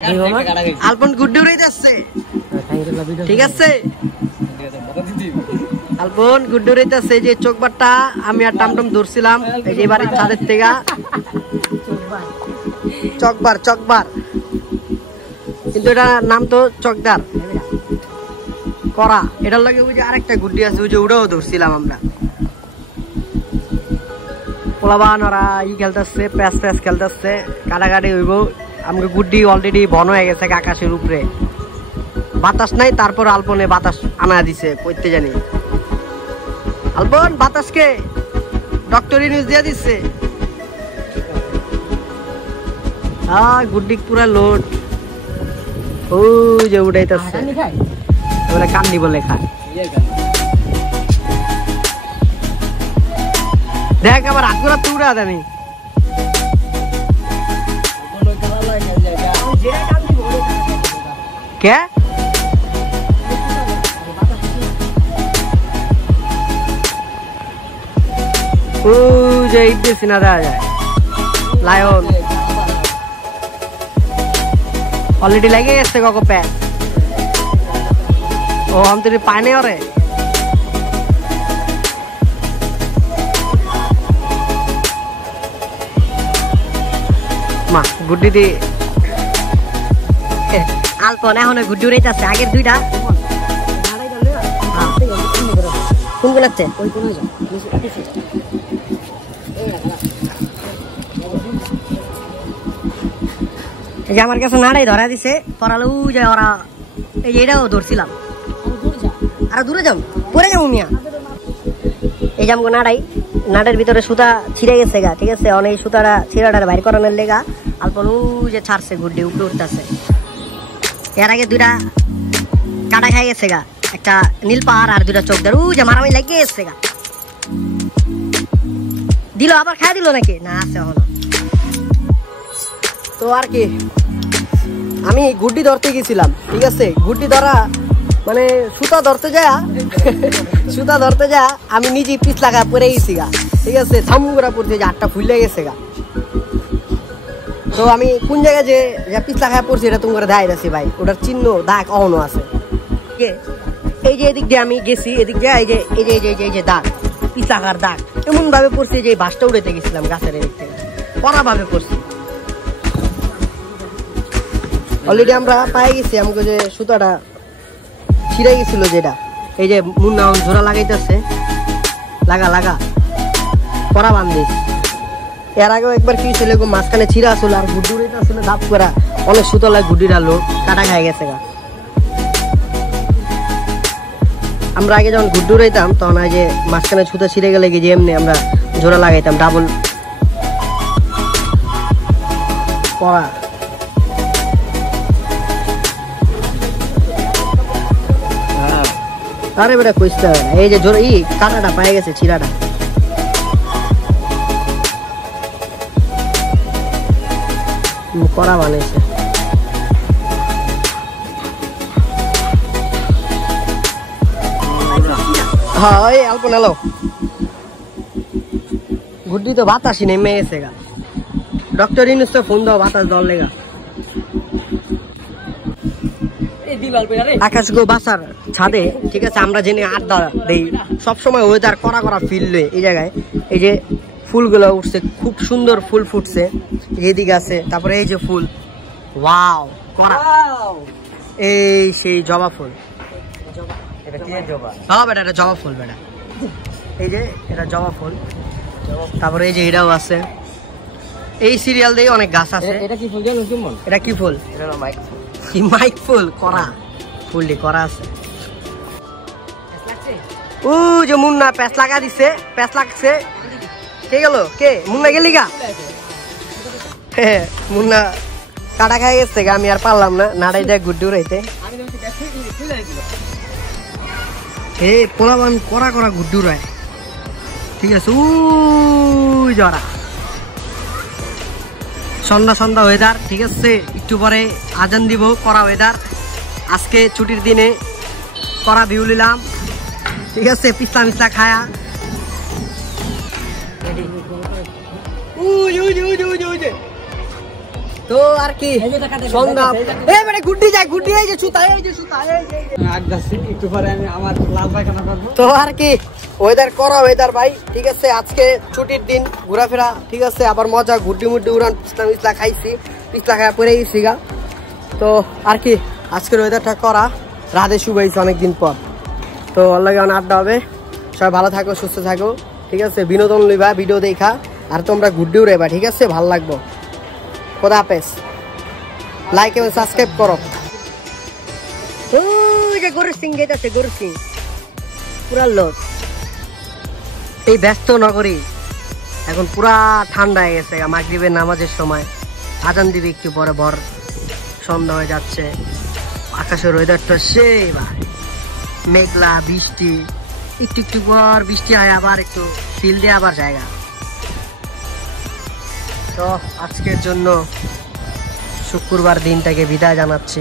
আলপন গুড্ডু রইতেছে ঠিক আছে আলপন গুড্ডু রইতেছে যে চোখবারটা আমি আর টামটম ধরছিলাম এই বাড়ির ছাদের থেকে চকবার চকবার কিন্তু এটা নাম তো চকদার করা এটার লাগে ওই যে আরেকটা গুড্ডি আছে ওই যে ওটাও ধরছিলাম আমরা পোলাবান ওরা ই খেলতেছে প্যাস প্যাস খেলতেছে কাটাকাটি হইব আমাকে গুড্ডি অলরেডি বন হয়ে গেছে আকাশের উপরে বাতাস নাই তারপর আলপনে বাতাস আনা দিছে কইতে জানি আলপন বাতাসকে ডক্টর নিউজ দিয়ে দিচ্ছে গুড্ডি পুরা লোড ও যে উড়াইতেছে বলে কান্দি বলে খায় দেখ আবার হাত করা তো উড়া জানি কে ও যে ইদ্দে সিনা দেওয়া যায় লায়ন অলরেডি লেগে গেছে কক প্যাক ও আমি তো পায় নাই ওরে মা গুড্ডি দি আলপন এখন গুড্ডু রইতাছে আগের দুইটা কোন কোন আছে এই যে আমার কাছে নাড়াই ধরা দিছে পড়ালো যে ওরা এই যে এটাও ধরছিলাম আর দূরে যাও পরে যাবো মিয়া এই যে আমাকে নাড়াই নাটের ভিতরে সুতা ছিঁড়ে গেছে গা ঠিক আছে অনেক সুতাটা ছিঁড়াটা বাইর করানোর লেগা আলপন যে ছাড়ছে গুড্ডি উপরে উঠতেছে এর আগে দুইটা কাটা খাই গেছে গা একটা নীল পাহাড় আর দুইটা চোখ ও যে মারামারি লাগে গেছে গা দিল আবার খাই দিল নাকি না আছে হলো তো আর কি আমি গুড্ডি ধরতে গেছিলাম ঠিক আছে গুড্ডি ধরা মানে সুতা ধরতে যা আমি নিজে পিছ লাগা পরে গেছি গা ঠিক আছে থাম করে পড়ছে যে আটটা ফুলে গেছে গা তো আমি কোন জায়গায় যে পিছ লাগায় পড়ছি এটা তুমি করে দেখাই যাচ্ছি ভাই ওটার চিহ্ন দাগ অহনো আছে এই যে এদিক দিয়ে আমি গেছি এদিক দিয়ে এই যে দাগ পিছ লাগার দাগ এমন ভাবে পড়ছি যে বাসটা উড়াইতে গেছিলাম গাছের এদিক থেকে কড়া ভাবে পড়ছি অলরেডি আমরা পাই গেছি আমাকে যে সুতাটা ছিঁড়ে গেছিল যেটা এই যে মুন্না জোড়া লাগাইতেছে লাগা কড়া বান্ধিস এর আগেও একবার কি ছিল মাঝখানে ছিঁড়া আসলো আর গুড্ডি আসলে ধাপ করা অনেক সুতলায় গুড্ডির আলো কাটা খাই গেছে গা আমরা আগে যখন গুড্ডু রাইতাম তখন এই যে মাঝখানে সুতা ছিঁড়ে গেলে যে এমনি আমরা জোড়া লাগাইতাম ডাবল কড়া আরে বেটা কইস্তা এই যে জোড়া কাটাটা পাই গেছে ছিঁড়াটা করা বানাইছে হ্যাঁ ওই আলপন এলো গুড্ডি তো বাতাসই নেমে গেছে গা ডক্টর ইনুস তো ফোন দাও বাতাস দল লেগা আকাশ গো বাসার ছাদে ঠিক আছে আমরা জেনে আড্ডা দেই সবসময় ওয়েদার করা ফিল এই জায়গায় এই যে ফুলগুলো উঠছে খুব সুন্দর ফুল ফুটছে এদিকে আছে তারপরে এই যে ফুল ওয়াও করা এই সেই জবা ফুল হ্যাঁ বেটা এটা জবা ফুল বেটা এই যে এটা জবা ফুল তারপরে এই যে এটাও আছে এই সিরিয়াল দিয়ে অনেক গাছ আছে এটা কি ফুল জানো কেমন এটা কি ফুল এটা মাইক ফুল করা ফুলটি করা আছে ও যে মুন্না প্যাঁচ লাগা দিছে প্যাঁচ লাগছে কে গেল কে মুন্না গেলি গা মুন্না কাটা খাই গেছে গা আমি আর পারলাম না নাড়াই দেয় গুড্ডু রাইতে হে পোলাবান করা গুড্ডু রায় ঠিক আছে ও জরা সন্ধ্যা ওয়েদার ঠিক আছে একটু পরে আজান দিব করা ওয়েদার আজকে ছুটির দিনে করা ভিউ নিলাম ঠিক আছে পিছলা খায়া তো আর কি সন্ধ্যা এই মানে গুড্ডি যায় গুড্ডি এই যে সুতা এই যে সুতা এই যে একটু পরে আমি আমার লাল পায়খানা করবো। তো আর কি ওয়েদার করা ওয়েদার ভাই ঠিক আছে আজকে ছুটির দিন ঘোরাফেরা ঠিক আছে আবার মজা গুড্ডি মুড্ডি উড়ান পিছলা খাইছি পিছলা খাওয়া পরে গেছি গা। তো আর কি আজকের ওয়েদারটা করা রাধে শুভ হয়েছে অনেকদিন পর। তো অল্লাগে অনেক আড্ডা হবে সবাই ভালো থাকো সুস্থ থাকো ঠিক আছে বিনোদন লইবা ভিডিও দেখা আর তোমরা গুড্ডি উড়াইবা ঠিক আছে ভালো লাগবো। খোদা হাফেজ লাইক এবং সাবস্ক্রাইব করো। ওই যে গরু সিং যেতেছে গরু সিং পুরা লোক এই ব্যস্ত নগরী এখন পুরা ঠান্ডা হয়ে গেছে মাগরিবের নামাজের সময় আজান দিবে একটু পরে ভর সন্ধ্যা হয়ে যাচ্ছে আকাশের ওয়েদারটা সেই ভাই মেঘলা বৃষ্টি একটু একটু পর বৃষ্টি হয় আবার একটু ফিল দিয়ে আবার জায়গা। তো আজকের জন্য শুক্রবার দিনটাকে বিদায় জানাচ্ছি।